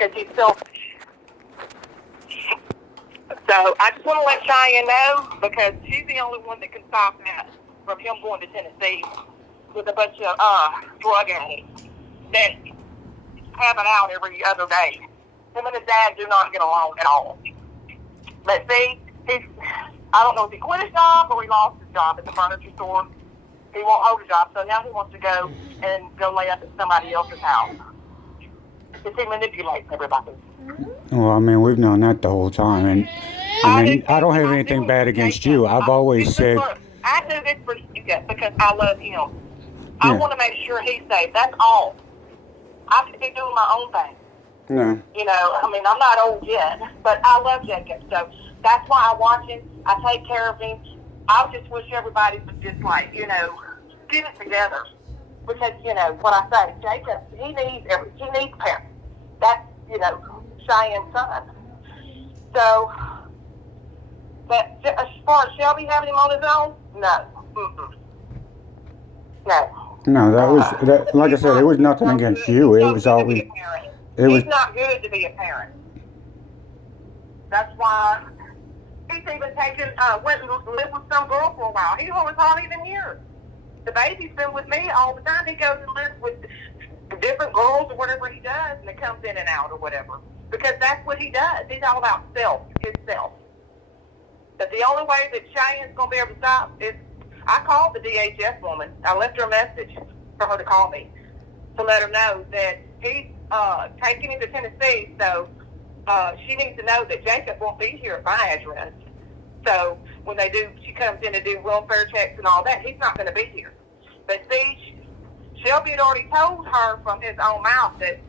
because he's selfish. So I just want to let Cheyenne know, because she's the only one that can stop that from him going to Tennessee with a bunch of drug addicts that have it out every other day. Him and his dad do not get along at all. But see, I don't know if he quit his job or he lost his job at the furniture store. He won't hold a job, so now he wants to go lay up at somebody else's house. Because he manipulates everybody. Well, I mean, we've known that the whole time, and I mean, I don't have anything bad against you. I've always said... I do this for Jacob because I love him. I want to make sure he's safe. That's all. I could be doing my own thing. No. You know, I mean, I'm not old yet, but I love Jacob. So that's why I watch him. I take care of him. I just wish everybody would just, like, you know, get it together. Because, you know, what I say, Jacob, he needs parents. That's, you know, Cheyenne's son. So, but as far as Shelby having him on his own, no. Mm-mm. No. No, that like I said, it was nothing against you. It was always... He's not good to be a parent. That's why he's even went and lived with some girl for a while. He was hardly even here. The baby's been with me all the time. He goes and lives with different girls or whatever he does, and it comes in and out or whatever. Because that's what he does. He's all about himself. But the only way that Cheyenne's going to be able to stop is, I called the DHS woman. I left her a message for her to call me to let her know that he's taking him to Tennessee, so she needs to know that Jacob won't be here at my address. So when she comes in to do welfare checks and all that, he's not going to be here. But see, Shelby had already told her from his own mouth that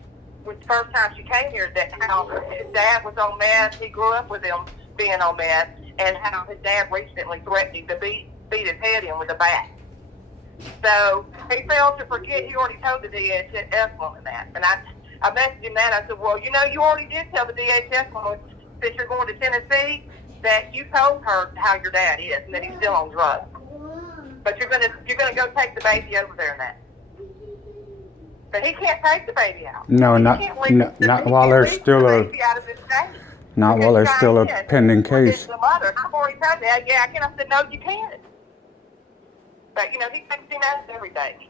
was the first time she came here, that how his dad was on meth. He grew up with him being on meth, and how his dad recently threatened him to beat his head in with a bat. So he failed to forget he already told the DHS woman that. And I messaged him that. I said, well, you know, you already did tell the DHS woman, since you're going to Tennessee, that you told her how your dad is and that he's still on drugs. But you're gonna go take the baby over there now. But he can't take the baby out. No, not while there's still a pending case. The mother, I've already told that. Yeah, I can. I said, no, you can't. But, you know, he thinks he knows everything.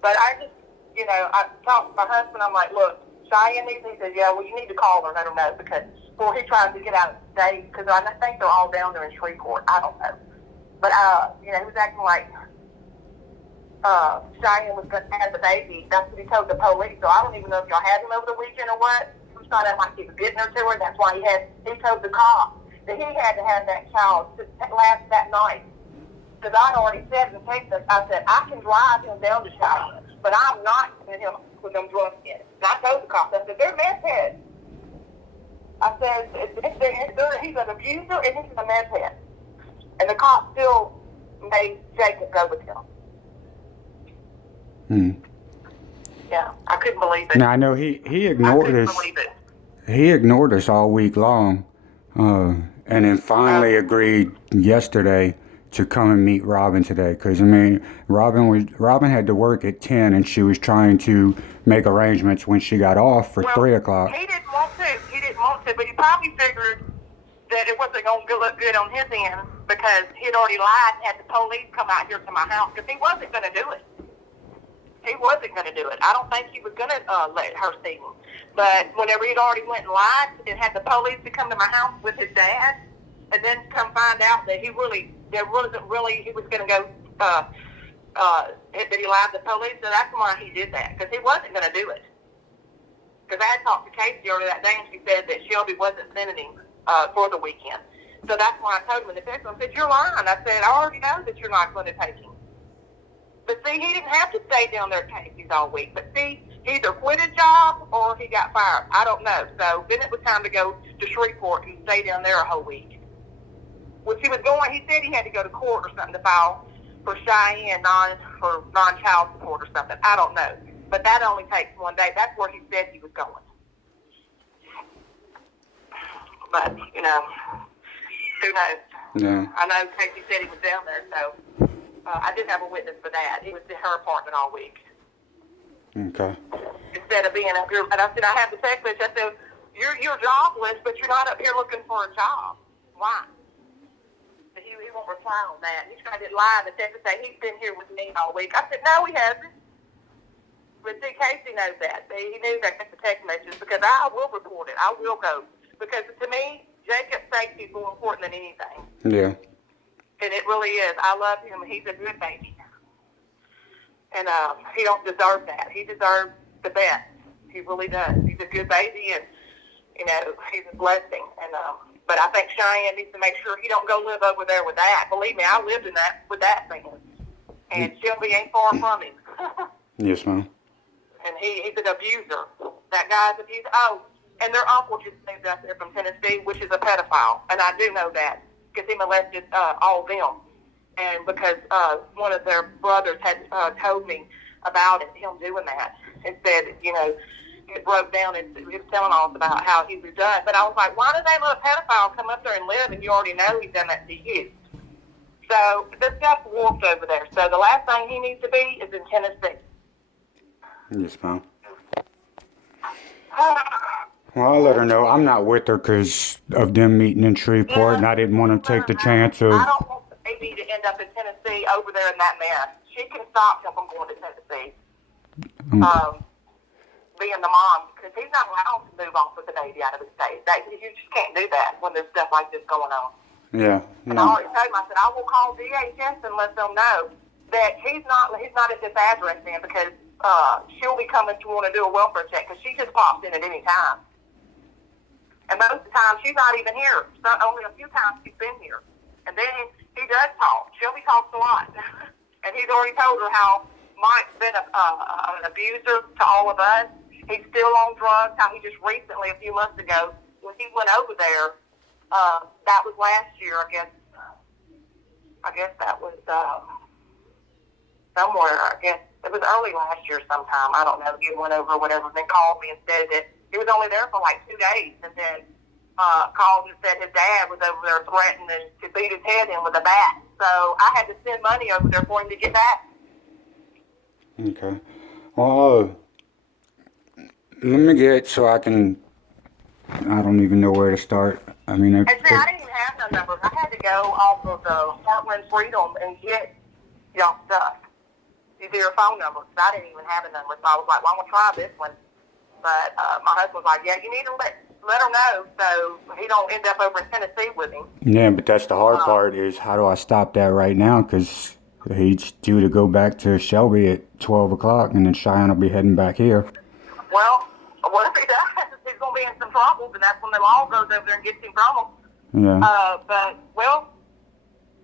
But I just, you know, I talked to my husband. I'm like, look, Cheyenne needs me. He said, yeah, well, you need to call her and let her know, because before he tries to get out of state, because I think they're all down there in Shreveport. I don't know. But, you know, he was acting like Cheyenne was going to have the baby. That's what he told the police. So I don't even know if y'all had him over the weekend or what. He was trying to act like he was getting her to her. That's why he told the cops that he had to have that child last that night. Because I'd already said in Texas, I said, I can drive him down to Charlotte, but I'm not sending him with them drugs in it. And I told the cops, I said, they're meth heads. I said, he's an abuser and he's a meth head. And the cops still made Jacob go with him. Yeah, I couldn't believe it. Now, I know he ignored us. He ignored us all week long. And then finally agreed yesterday to come and meet Robin today. Because, I mean, Robin had to work at 10, and she was trying to make arrangements when she got off for 3 o'clock. He didn't want to, but he probably figured that it wasn't going to look good on his end, because he'd already lied and had the police come out here to my house, because he wasn't going to do it. He wasn't going to do it. I don't think he was going to let her see him. But whenever he'd already went and lied and had the police to come to my house with his dad, and then come find out that he was going to go, that he lied to the police, so that's why he did that, because he wasn't going to do it. Because I had talked to Casey earlier that day, and she said that Shelby wasn't sending him for the weekend. So that's why I told him in the text. I said, you're lying. I said, I already know that you're not going to take him. But see, he didn't have to stay down there at Casey's all week. But see, he either quit his job or he got fired. I don't know. So then it was time to go to Shreveport and stay down there a whole week. Which he said he had to go to court or something to file for Cheyenne for non-child support or something. I don't know. But that only takes one day. That's where he said he was going. But, you know, who knows? Yeah. I know Casey said he was down there, so I did have a witness for that. He was at her apartment all week. Okay. Instead of being up here. And I said, I have the text message. I said, you're jobless, but you're not up here looking for a job. Why? But he won't reply on that. He tried to lie in the text and say, he's been here with me all week. I said, no, he hasn't. But see, Casey knows that. He knew that the text messages because I will report it. I will go. Because to me, Jacob's safety is more important than anything. Yeah. And it really is. I love him. He's a good baby. And he don't deserve that. He deserves the best. He really does. He's a good baby, and, you know, he's a blessing. And but I think Cheyenne needs to make sure he don't go live over there with that. Believe me, I lived in that with that thing. And Shelby ain't far from him. Yes, ma'am. And he's an abuser. That guy's abuser. Oh, and their uncle just moved out there from Tennessee, which is a pedophile. And I do know that because he molested all of them. And because one of their brothers had told me about it, him doing that, and said, you know, it broke down and he was telling us about how he was done. But I was like, why do they let a pedophile come up there and live and you already know he's done that to you? So this stuff's warped over there. So the last thing he needs to be is in Tennessee. Yes, ma'am. Well, I'll let her know. I'm not with her because of them meeting in Shreveport, and I didn't want to take the chance of... I don't want the baby to end up in Tennessee over there in that mess. She can stop him from going to Tennessee. Being the mom, because he's not allowed to move off with the baby out of the state. You just can't do that when there's stuff like this going on. Yeah. And I already told him, I said, I will call DHS and let them know that he's not at this address then because she'll be coming to want to do a welfare check because she just pops in at any time. And most of the time, she's not even here. So only a few times she's been here. And then he does talk. Shelby talks a lot. And he's already told her how Mike's been an abuser to all of us. He's still on drugs. How he just recently, a few months ago, when he went over there, that was last year, I guess that was somewhere. I guess it was early last year sometime. I don't know. He went over or whatever, and then called me and said that he was only there for like 2 days, and then called and said his dad was over there threatening to beat his head in with a bat. So I had to send money over there for him to get back. Okay. Well, let me get so I can... I don't even know where to start. I mean... I didn't even have no numbers. I had to go off of the Heartland Freedom and get y'all stuff. Your phone number. I didn't even have a number, so I was like, well, I'm going to try this one. But my husband was like, yeah, you need to let her know so he don't end up over in Tennessee with him. Yeah, but that's the hard part is how do I stop that right now? Because he's due to go back to Shelby at 12 o'clock, and then Cheyenne will be heading back here. Well, what if he does? He's going to be in some trouble, and that's when the law goes over there and gets him from him. Yeah. But, well,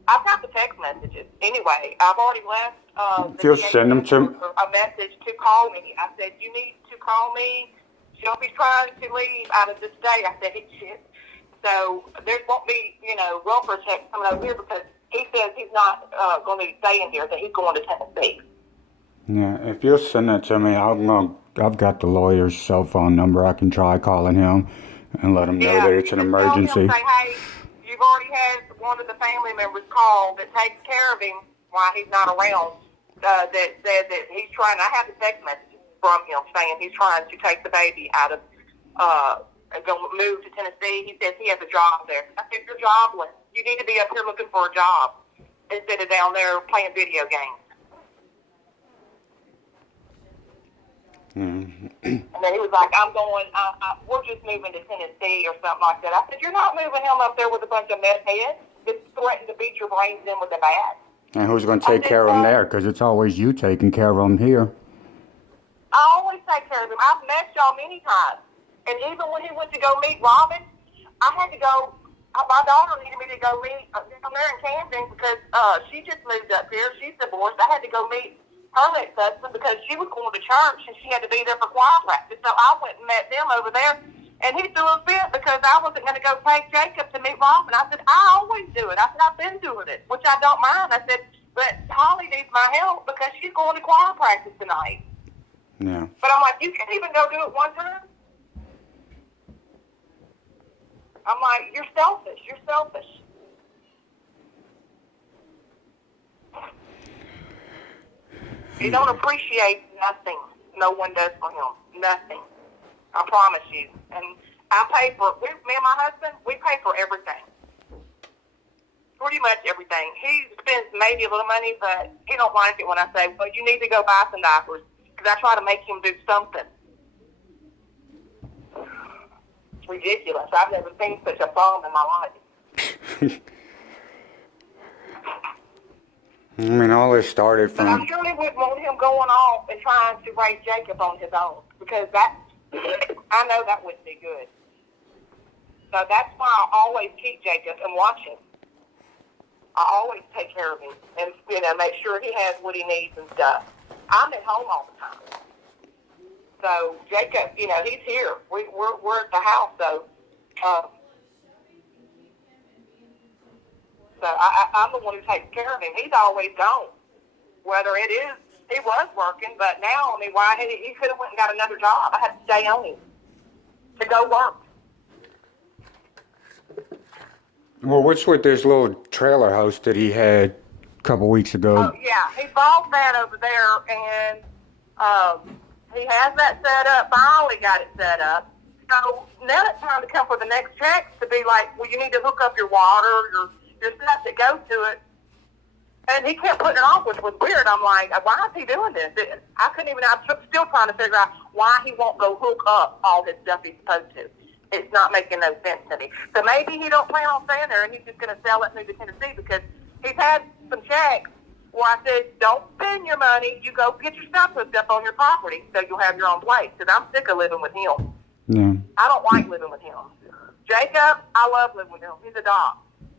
I've got the text messages. Anyway, I've already left Just send them to a message to call me. I said, you need to call me. Shelby's trying to leave out of the state. I said, shit. So there won't be, welfare checks coming over here because he says he's not going to be staying here, that he's going to Tennessee. Yeah, if you'll send that to me, I've got the lawyer's cell phone number. I can try calling him and let him know that it's an emergency. Say, hey, you've already had one of the family members call that takes care of him while he's not around. That said that he's trying. I have the text message from him saying he's trying to take the baby out of and go move to Tennessee. He says he has a job there. I said, you're jobless. You need to be up here looking for a job instead of down there playing video games. Mm-hmm. And then he was like, we're just moving to Tennessee or something like that. I said, you're not moving him up there with a bunch of meth heads that threaten to beat your brains in with a bat. And who's going to take care of him there? Because it's always you taking care of him here. I always take care of him. I've met y'all many times. And even when he went to go meet Robin, I had to go, my daughter needed me to go meet down there in Camden because she just moved up here. She's divorced. I had to go meet her ex-husband because she was going to church and she had to be there for choir practice. So I went and met them over there. And he threw a fit because I wasn't going to go take Jacob to meet Robin. I said, I always do it. I said, I've been doing it, which I don't mind. I said, but Holly needs my help because she's going to choir practice tonight. Yeah. But I'm like, you can't even go do it one time? I'm like, you're selfish. You're selfish. You don't appreciate nothing. no one does for him. Nothing. I promise you. And I pay for, me and my husband, we pay for everything. Pretty much everything. He spends maybe a little money, but he don't like it when I say, well, you need to go buy some diapers. Because I try to make him do something. It's ridiculous. I've never seen such a bum in my life. I mean, all this started But I from... surely wouldn't want him going off and trying to raise Jacob on his own. Because that, I know that wouldn't be good. So that's why I always keep Jacob and watch him. I always take care of him and, make sure he has what he needs and stuff. I'm at home all the time. So Jacob, he's here. We're at the house, though. So I'm the one who takes care of him. He's always gone. Whether it is, he was working, but now, why he could have went and got another job. I had to stay on him to go work. Well, what's with this little trailer house that he had a couple weeks ago? Oh, yeah. He bought that over there, and he has that set up. Finally got it set up. So now it's time to come for the next checks to be like, well, you need to hook up your water, your stuff that goes to it. And he kept putting it off, which was weird. I'm like, why is he doing this? I'm still trying to figure out why he won't go hook up all his stuff he's supposed to. It's not making no sense to me. So maybe he don't plan on staying there, and he's just going to sell it and move to Tennessee, because he's had some checks where I said, don't spend your money. You go get your stuff hooked up on your property so you'll have your own place, because I'm sick of living with him. Yeah. I don't like living with him. Jacob, I love living with him. He's a dog.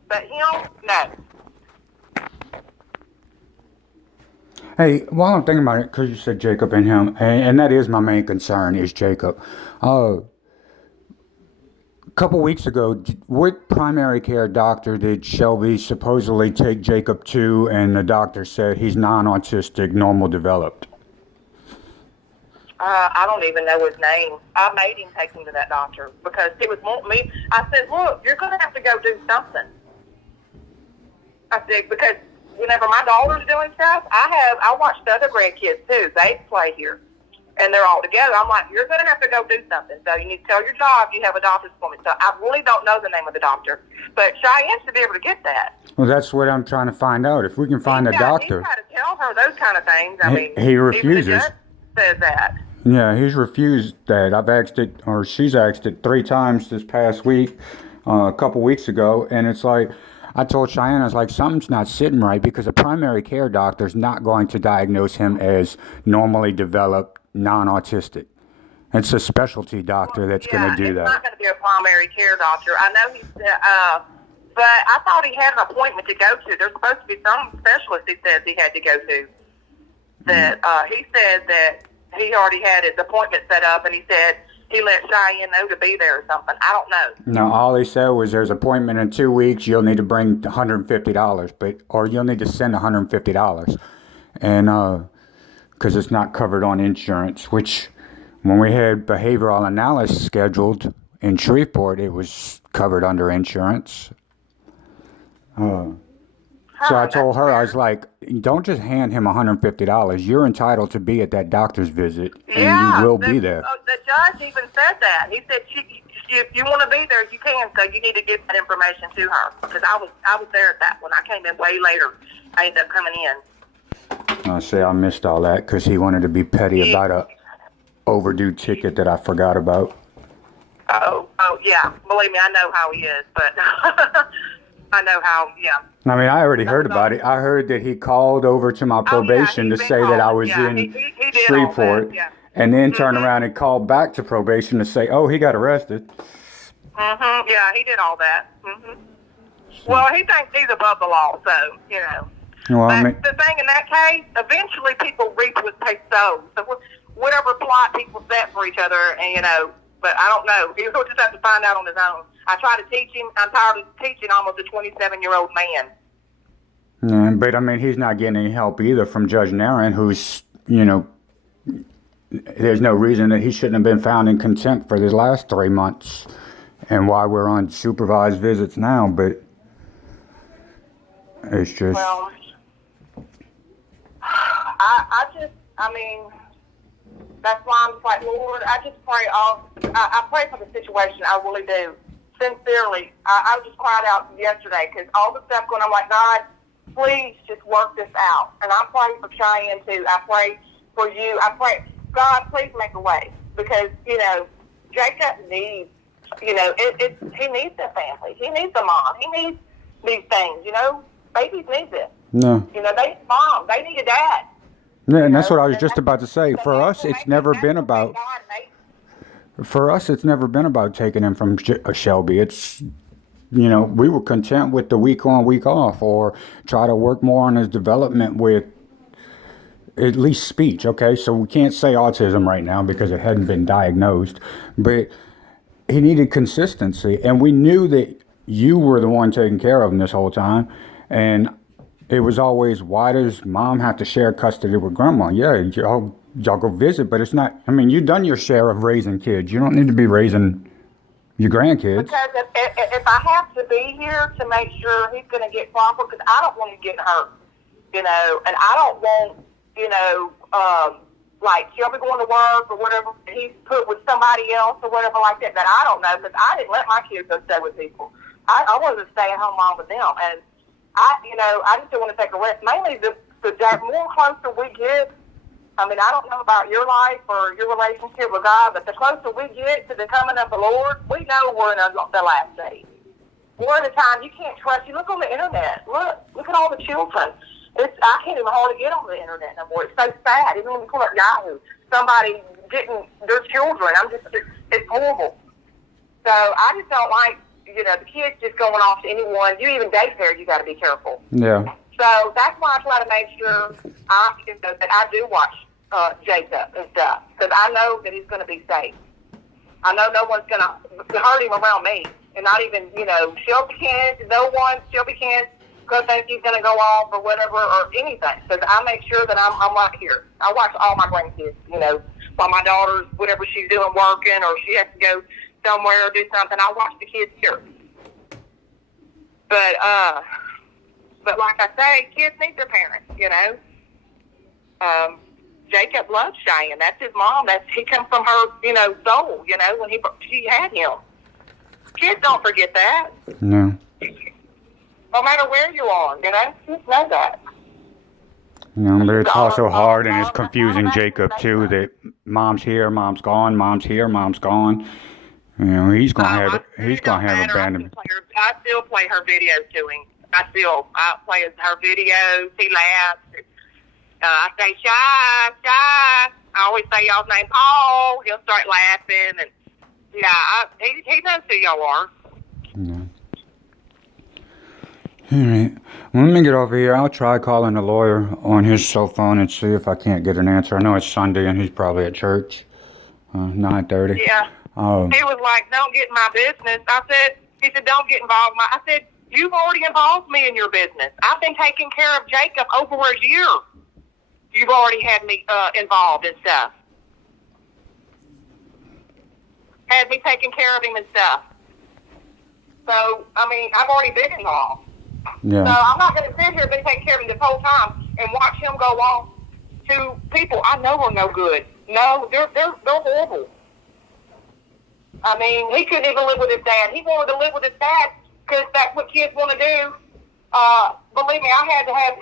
But him, no. Hey, while I'm thinking about it, because you said Jacob and him, and that is my main concern, is Jacob. A couple weeks ago, what primary care doctor did Shelby supposedly take Jacob to, and the doctor said he's non-autistic, normal developed? I don't even know his name. I made him take him to that doctor because he was wanting me. I said, look, you're going to have to go do something. I said, because whenever my daughter's doing stuff, I watch the other grandkids too. They play here. And they're all together. I'm like, you're going to have to go do something. So you need to tell your job you have a doctor's appointment. So I really don't know the name of the doctor. But Cheyenne should be able to get that. Well, that's what I'm trying to find out. If we can find a doctor. He's got to tell her those kind of things. He refuses. Even the judge says that. Yeah, he's refused that. I've asked it, or she's asked it 3 times this past week, a couple weeks ago. And it's like, I told Cheyenne, I was like, something's not sitting right, because a primary care doctor is not going to diagnose him as normally developed, non-autistic. It's a specialty doctor that's going to do that. It's not going to be a primary care doctor. I know he's, but I thought he had an appointment to go to. There's supposed to be some specialist he says he had to go to. That he said that he already had his appointment set up, and he said he let Cheyenne know to be there or something. I don't know. No, all he said was there's an appointment in 2 weeks. You'll need to bring $150, or you'll need to send $150, and because it's not covered on insurance. Which, when we had behavioral analysis scheduled in Shreveport, it was covered under insurance. So I told her, I was like, don't just hand him $150. You're entitled to be at that doctor's visit, and you will be there. The judge even said that. He said, if you want to be there, you can, so you need to give that information to her. Because I was there at that when I came in way later. I ended up coming in. I say I missed all that because he wanted to be petty about a overdue ticket that I forgot about. Oh, yeah. Believe me, I know how he is, but I know how, yeah. I mean, I already heard about it. I heard that he called over to my probation to say that I was in Shreveport, and then turned around and called back to probation to say, oh, he got arrested. Mm-hmm. Yeah, he did all that. Mm-hmm. Well, he thinks he's above the law, so, you know. Well, but the thing in that case, eventually people reap what they sow. So whatever plot people set for each other, and, you know, but I don't know. He'll just have to find out on his own. I try to teach him. I'm tired of teaching almost a 27-year-old man. Yeah, but, I mean, he's not getting any help either from Judge Nairn, who's, you know, there's no reason that he shouldn't have been found in contempt for the last 3 months, and why we're on supervised visits now, but it's just... Well, That's why I'm just like, Lord, I just pray I pray for the situation. I really do. Sincerely. I just cried out yesterday because all the stuff going on, I'm like, God, please just work this out. And I pray for Cheyenne too. I pray for you. I pray, God, please make a way. Because, Jacob needs, he needs a family. He needs a mom. He needs these things, Babies need this. No. They need mom. They need a dad. Yeah, and that's what I was just about to say. For us, it's never been about. For us, it's never been about taking him from Shelby. It's, we were content with the week on, week off, or try to work more on his development with at least speech. Okay, so we can't say autism right now because it hadn't been diagnosed, but he needed consistency, and we knew that you were the one taking care of him this whole time, and it was always, why does mom have to share custody with grandma? Yeah, y'all go visit, but it's not, you've done your share of raising kids. You don't need to be raising your grandkids. Because if I have to be here to make sure he's going to get proper, because I don't want to get hurt, and I don't want, like Shelby going to work or whatever, he's put with somebody else or whatever like that I don't know, because I didn't let my kids go stay with people. I wanted to stay at home mom with them, and I just don't want to take a rest. Mainly the more closer we get, I don't know about your life or your relationship with God, but the closer we get to the coming of the Lord, we know we're in the last days. We're in a time you can't trust. You look on the internet. Look at all the children. I can't even hardly get on the internet no more. It's so sad. Even when you pull up Yahoo, somebody getting their children. It's horrible. So I just don't like, the kids just going off to anyone. You even daycare, you got to be careful. Yeah. So that's why I try to make sure that I do watch Jacob and stuff, because I know that he's going to be safe. I know no one's going to hurt him around me, and not even, Shelby can't go think he's going to go off or whatever or anything, because I make sure that I'm right here. I watch all my grandkids, while my daughter's, whatever she's doing, working, or she has to go somewhere or do something, I watch the kids here. But like I say, kids need their parents, Jacob loves Cheyenne. That's his mom. He comes from her, soul, when she had him. Kids don't forget that. No. No matter where you are, just know that. But it's also hard, and it's confusing Jacob too, that mom's here, mom's gone, mom's here, mom's gone. He's gonna have abandonment. I still play her videos to him. I play her videos. He laughs. I say, Shy. I always say y'all's name, Paul. He'll start laughing, and he knows who y'all are. Yeah. All right. Well, let me get over here. I'll try calling the lawyer on his cell phone and see if I can't get an answer. I know it's Sunday and he's probably at church. 9:30. Yeah. He was like, "Don't get in my business." He said, "Don't get involved." I said, "You've already involved me in your business. I've been taking care of Jacob over a year. You've already had me involved in stuff. Had me taking care of him and stuff. So, I've already been involved. Yeah. So I'm not going to sit here and be taking care of him this whole time and watch him go off to people I know are no good. No, they're horrible. He couldn't even live with his dad. He wanted to live with his dad because that's what kids want to do. Believe me, I had to have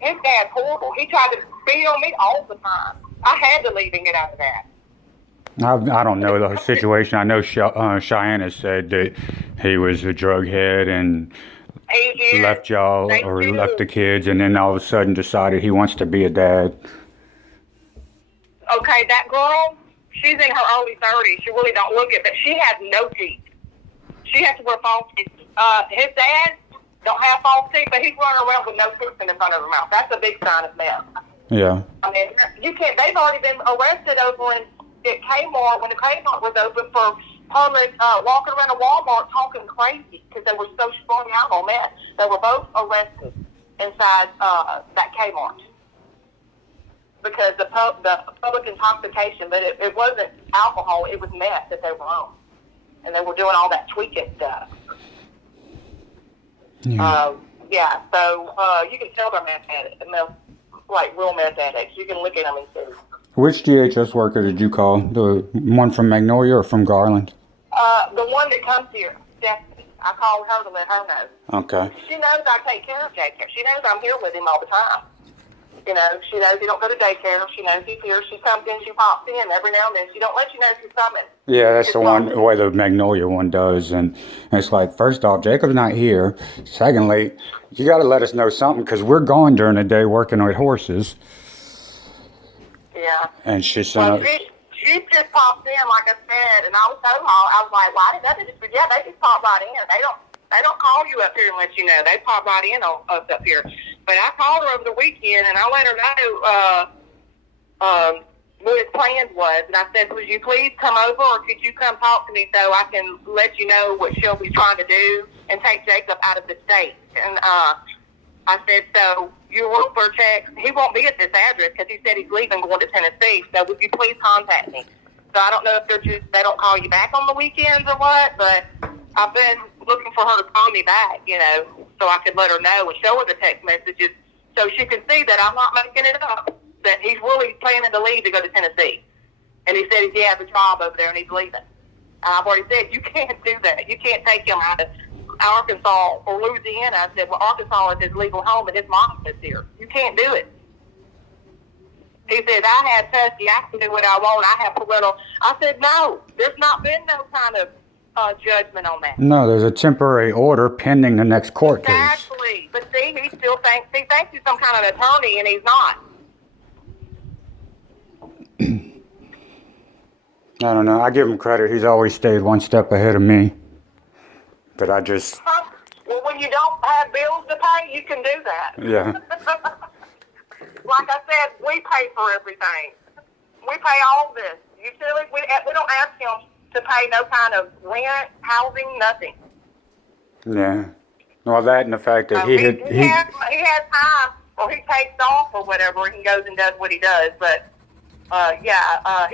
his dad's horrible. He tried to beat on me all the time. I had to leave and get out of that. I don't know the situation. I know Cheyenne has said that he was a drug head and left y'all or left the kids, and then all of a sudden decided he wants to be a dad. Okay, that girl, she's in her early 30s. She really don't look it, but she has no teeth. She has to wear false teeth. His dad don't have false teeth, but he's running around with no teeth in the front of his mouth. That's a big sign of meth. Yeah. You can't. They've already been arrested over at Kmart when the Kmart was open for public walking around a Walmart talking crazy because they were so strung out on meth. They were both arrested inside that Kmart because the public intoxication, but it wasn't alcohol, it was meth that they were on, and they were doing all that tweaking stuff. Yeah. So you can tell they're meth addicts, like real meth addicts. You can look at them and see. Which DHS worker did you call? The one from Magnolia or from Garland? The one that comes here, Stephanie. I called her to let her know. Okay. She knows I take care of Jacob. She knows I'm here with him all the time. You know, she knows he don't go to daycare. She knows he's here. She comes in, she pops in every now and then. She don't let you know she's coming. Yeah, that's the one way the Magnolia one does. And it's like, first off, Jacob's not here. Secondly, you got to let us know something because we're gone during the day working with horses. Yeah. And she Well, sent us. she just popped in, like I said, and I was so hot. I was like, why did they just? Yeah, they just pop right in. They don't call you up here and let you know. They pop right in on us up here. But I called her over the weekend, and I let her know what his plan was. And I said, would you please come over, or could you come talk to me so I can let you know what Shelby's trying to do and take Jacob out of the state? And I said, so your Roper checks, he won't be at this address because he said he's leaving going to Tennessee. So would you please contact me? So I don't know if they don't call you back on the weekends or what, but I've been looking for her to call me back, you know, so I could let her know and show her the text messages so she can see that I'm not making it up, that he's really planning to leave to go to Tennessee. And he said he has a job over there and he's leaving. And I've already said, you can't do that. You can't take him out of Arkansas or Louisiana. I said, well, Arkansas is his legal home and his mom is here. You can't do it. He said, I have custody. I can do what I want. I have parental. I said, no, there's not been no kind of judgment on that. No, there's a temporary order pending the next court case. Exactly. But see, he thinks he's some kind of attorney, and he's not. I don't know. I give him credit. He's always stayed one step ahead of me. But I just... Well, when you don't have bills to pay, you can do that. Yeah. Like I said, we pay for everything. We pay all this. Utilities, we don't ask him to pay no kind of rent, housing, nothing. Yeah. Well, that and the fact that He has time, or he takes off or whatever, and he goes and does what he does. But, he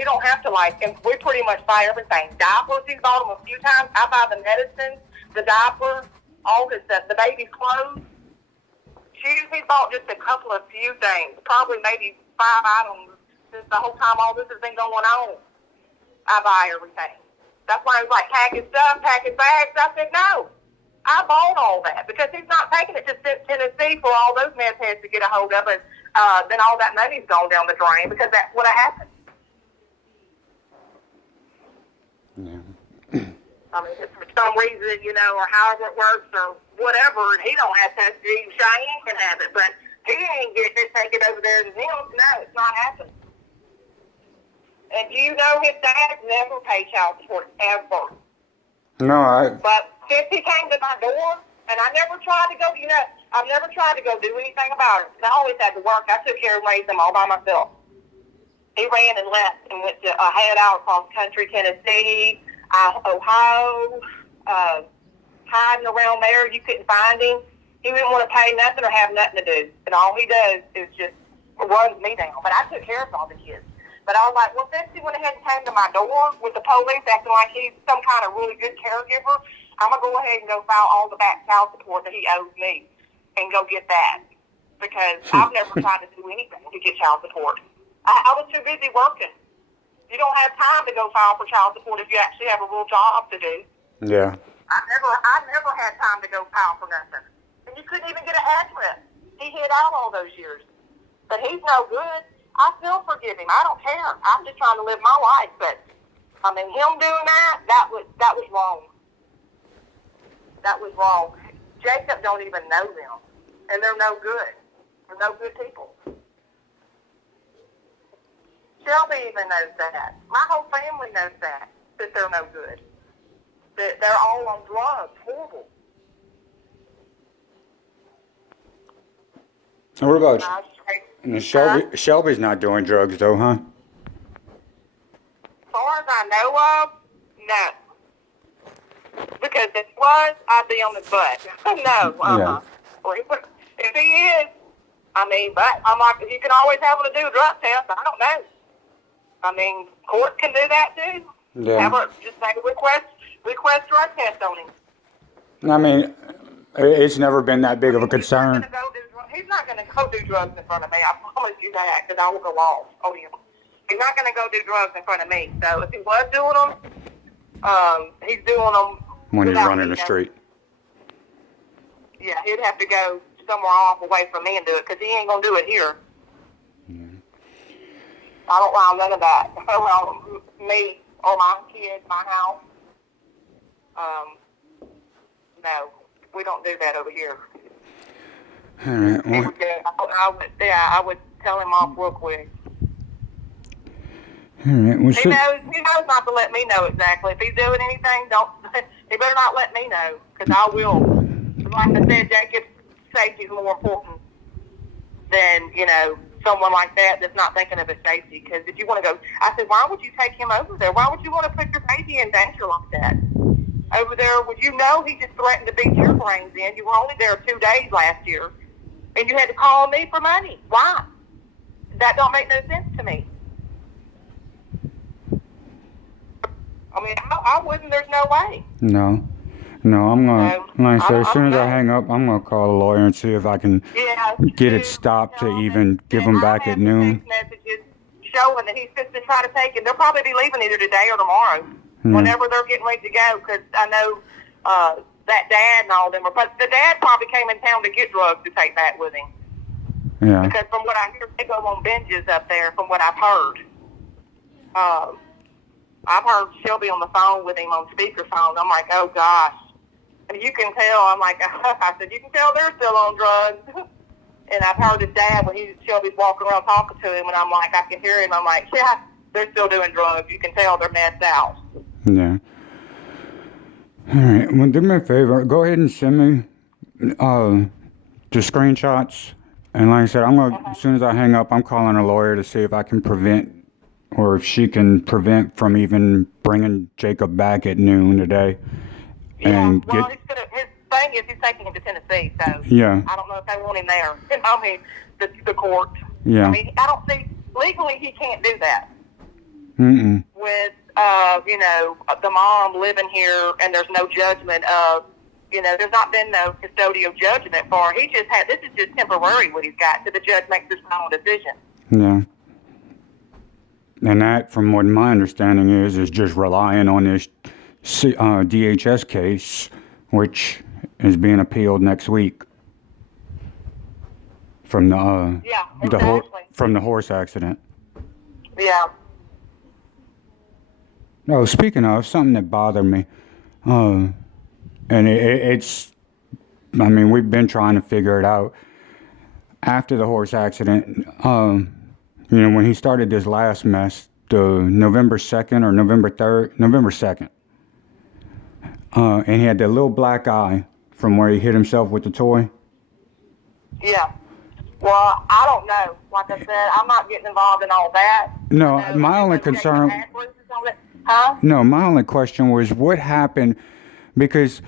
don't have to, and we pretty much buy everything. Diapers, he's bought them a few times. I buy the medicine, the diapers, all this stuff, the baby's clothes. He bought just a couple of few things, probably maybe 5 items since the whole time all this has been going on. I buy everything. That's why he was like, packing stuff, packing bags. I said, no, I bought all that because he's not taking it to Tennessee for all those meth heads to get a hold of it. Then all that money's gone down the drain because that's what happened. Yeah. I mean, it's for some reason, you know, or however it works or whatever, and he don't have custody. Cheyenne can have it, but he ain't getting it taken over there to him. No, it's not happening. And you know his dad never paid child support, ever. No, But since he came to my door, and I never tried to go, I've never tried to go do anything about it. I always had to work. I took care of raising them all by myself. He ran and left and went to head out across country, Tennessee, Ohio, hiding around there. You couldn't find him. He didn't want to pay nothing or have nothing to do. And all he does is just runs me down. But I took care of all the kids. But I was like, well, since he went ahead and came to my door with the police acting like he's some kind of really good caregiver, I'm going to go ahead and go file all the back child support that he owes me and go get that. Because I've never tried to do anything to get child support. I was too busy working. You don't have time to go file for child support if you actually have a real job to do. yeah. I never had time to go file for nothing. And you couldn't even get an address. He hid out all those years. But he's no good. I still forgive him. I don't care. I'm just trying to live my life. But, I mean, him doing that was wrong. That was wrong. Jacob don't even know them. And they're no good. They're no good people. Shelby even knows that. My whole family knows that they're no good. That they're all on drugs. Horrible. And what about Shelby's not doing drugs though, huh? As far as I know of, no. Because if it was, I'd be on his butt. No. Yeah. If he is, I mean, but I'm like, you can always have him to do a drug test. I don't know. I mean, court can do that too. Yeah. Just make a request drug test on him. I mean, it's never been that big of a concern. He's not going to go do drugs in front of me. I promise you that, because I will go off on him. He's not going to go do drugs in front of me. So if he was doing them, he's doing them when he's without running me the street. Yeah, he'd have to go somewhere off away from me and do it because he ain't going to do it here. Yeah. I don't allow none of that around me or my kids, my house. No, we don't do that over here. All right. Well, I would tell him off real quick. all right. Well, He knows not to let me know exactly. If he's doing anything, he better not let me know, because I will. Like I said, Jacob's safety is more important than, someone like that that's not thinking of his safety. Because if you want to go, I said, why would you take him over there? Why would you want to put your baby in danger like that? Over there, would you know he just threatened to beat your brains in? You were only there 2 days last year, and you had to call me for money. Why? That don't make no sense to me. I mean, I wouldn't. There's no way. No, I'm gonna, like I said, as soon as I know. hang up, I'm gonna call a lawyer and see if I can get it stopped to even give him back at noon. Text messages showing that he's just to try to take it. They'll probably be leaving either today or tomorrow, whenever they're getting ready to go, because I know that dad and all them were, but the dad probably came in town to get drugs to take back with him. Yeah. Because from what I hear, they go on binges up there, from what I've heard. I've heard Shelby on the phone with him on speakerphone. I'm like, oh, gosh. And you can tell, I'm like, I said, you can tell they're still on drugs. And I've heard his dad when Shelby's walking around talking to him, and I'm like, I can hear him. I'm like, yeah, they're still doing drugs. You can tell they're messed out. Yeah. All right. Well, do me a favor. Go ahead and send me the screenshots. And like I said, I'm gonna as soon as I hang up, I'm calling a lawyer to see if I can prevent, or if she can prevent from even bringing Jacob back at noon today. Yeah. And Well, his thing is he's taking him to Tennessee, so yeah. I don't know if they want him there. I mean, the court. Yeah. I mean, I don't see legally he can't do that. Mm-mm. With the mom living here, and there's no judgment of, there's not been no custodial judgment for her. He just had, this is just temporary what he's got, so the judge makes his own decision. Yeah. And that, from what my understanding is just relying on this DHS case, which is being appealed next week from from the horse accident. Yeah. Oh, speaking of, something that bothered me, and it's, I mean, we've been trying to figure it out. After the horse accident, when he started this last mess, the November 2nd or November 3rd, November 2nd, and he had that little black eye from where he hit himself with the toy. Yeah. Well, I don't know. Like I said, I'm not getting involved in all that. No, my only concern... Huh? No, my only question was what happened, because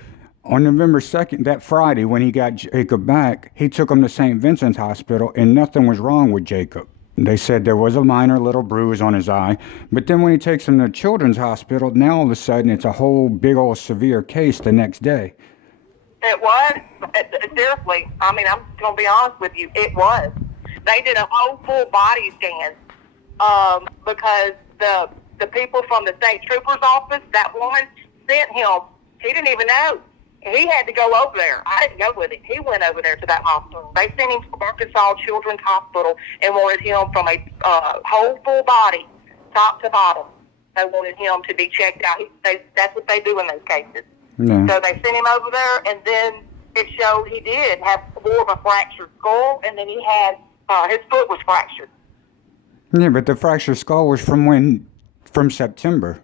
on November 2nd, that Friday, when he got Jacob back, he took him to St. Vincent's Hospital, and nothing was wrong with Jacob. They said there was a minor little bruise on his eye, but then when he takes him to Children's Hospital, now all of a sudden it's a whole big old severe case the next day. It was. Seriously. I mean, I'm going to be honest with you. It was. They did a whole full body scan because the people from the state trooper's office, that woman sent him. He didn't even know. He had to go over there. I didn't go with him. He went over there to that hospital. They sent him to Arkansas Children's Hospital and wanted him from a whole full body, top to bottom. They wanted him to be checked out. That's what they do in those cases. Yeah. So they sent him over there, and then it showed he did have more of a fractured skull, and then he had, his foot was fractured. Yeah, but the fractured skull was from when? From September.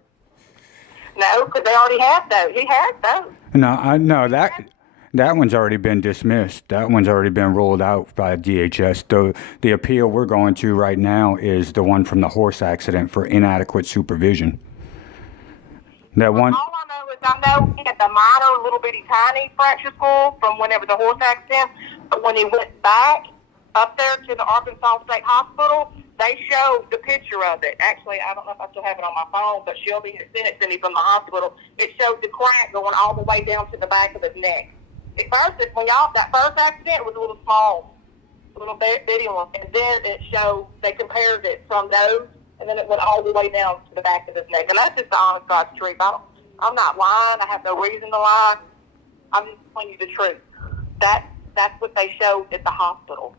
No, because they already had those. He had those. No, that one's already been dismissed. That one's already been ruled out by DHS. The appeal we're going to right now is the one from the horse accident for inadequate supervision. That one. All I know he had the minor, little bitty, tiny fracture skull from whenever the horse accident. But when he went back up there to the Arkansas State Hospital, they showed the picture of it. Actually, I don't know if I still have it on my phone, but Shelby had sent it to me from the hospital. It showed the crack going all the way down to the back of his neck. At first, that first accident was a little bitty one, and then it showed, they compared it from those and then it went all the way down to the back of his neck. And that's just the honest God's truth. I'm not lying. I have no reason to lie. I'm just telling you the truth. That's what they showed at the hospital.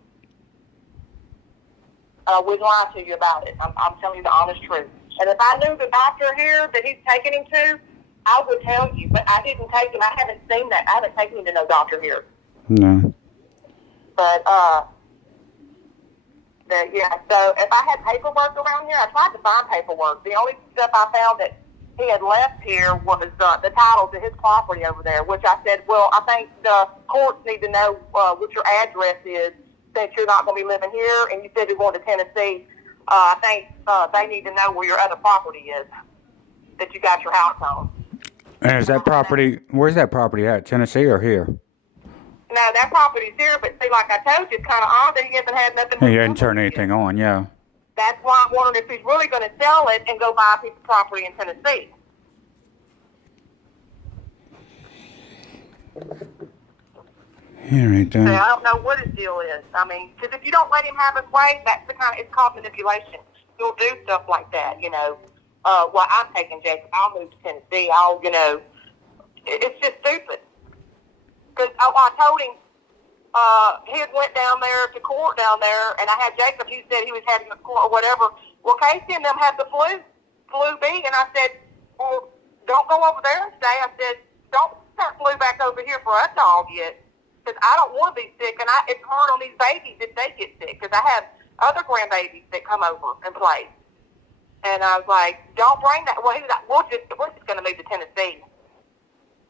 I wouldn't lie to you about it. I'm telling you the honest truth. And if I knew the doctor here that he's taking him to, I would tell you. But I didn't take him. I haven't seen that. I haven't taken him to no doctor here. No. But, yeah, so if I had paperwork around here, I tried to find paperwork. The only stuff I found that he had left here was the title to his property over there, which I said, well, I think the courts need to know what your address is, since you're not going to be living here, and you said you're going to Tennessee. I think they need to know where your other property is that you got your house on. And is that property, where's that property at, Tennessee or here? No, that property's here, but see, like I told you, it's kind of odd that he hasn't had nothing to do. He hadn't turned anything on, yeah. That's why I'm wondering if he's really going to sell it and go buy a piece of property in Tennessee. Here, right there. So I don't know what his deal is. I mean, because if you don't let him have his way, that's the kind of, it's called manipulation. He'll do stuff like that, you know. Well, I'm taking Jacob. I'll move to Tennessee. It's just stupid. Because I told him, he had went down there to court down there, and I had Jacob. He said he was having a court or whatever. Well, Casey and them had the flu B, and I said, well, don't go over there and stay. I said, don't start flu back over here for us all yet, because I don't want to be sick, and it's hard on these babies if they get sick, because I have other grandbabies that come over and play. And I was like, don't bring that. Well, he was like, we're just going to move to Tennessee.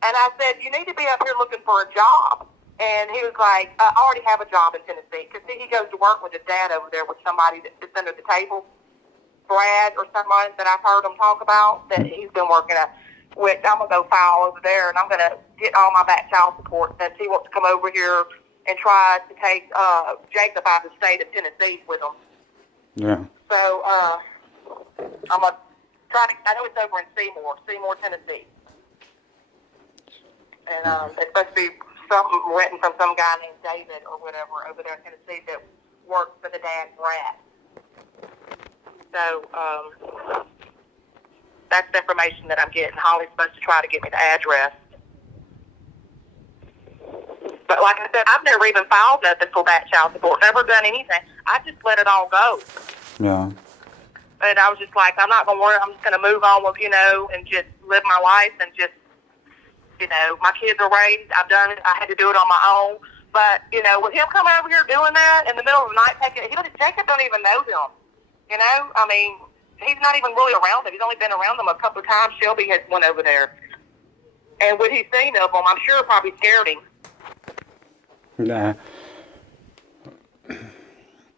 And I said, you need to be up here looking for a job. And he was like, I already have a job in Tennessee. Because he goes to work with his dad over there with somebody that sits under the table, Brad or someone that I've heard him talk about that he's been working at. Which I'm going to go file over there, and I'm going to get all my back child support since he wants to come over here and try to take Jacob out of the state of Tennessee with him. Yeah. So I'm going to try to, I know it's over in Seymour, Tennessee. And it's supposed to be something written from some guy named David or whatever over there in Tennessee that works for the dad, Brad. So that's the information that I'm getting. Holly's supposed to try to get me the address. But like I said, I've never even filed nothing for back child support, never done anything. I just let it all go. Yeah. And I was just like, I'm not going to worry. I'm just going to move on with, and just live my life and just, my kids are raised. I've done it. I had to do it on my own. But, with him coming over here doing that in the middle of the night, Jacob don't even know him. I mean, he's not even really around him. He's only been around them a couple of times. Shelby has went over there. And what he's seen of them, I'm sure probably scared him. Nah.